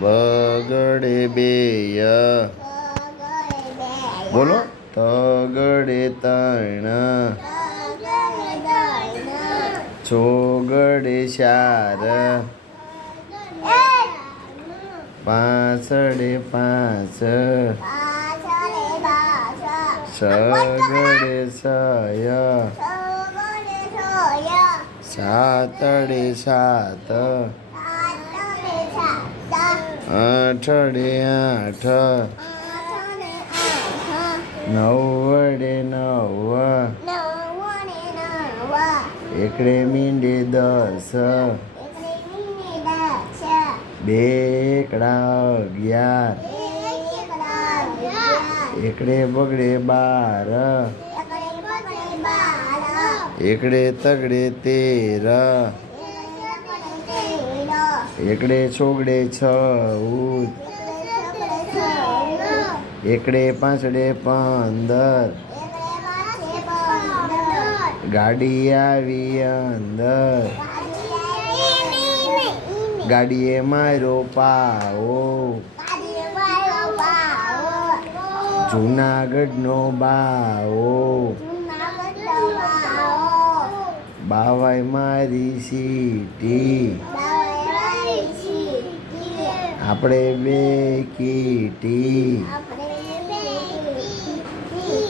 બગડે બેય, બોલો તગડે તણ, ચોગડે ચાર, પાંસડે પાંચ, સગડે સય, સાતડે સાત, આઠડે આઠ, નવડે નવ, એકડે મીંડે દસ, બે એકડા 11, એકડે બગડે 12, એકડે તગડે 13, એકડે ચોગડે 14, એકડે પાંચડે 15, ગાડી આવી અંદર, ગાડીએ માર્યો પાવો, જૂનાગઢનો બાવો, બાવાઈ મારી સીટી, આપણે બે કીટી.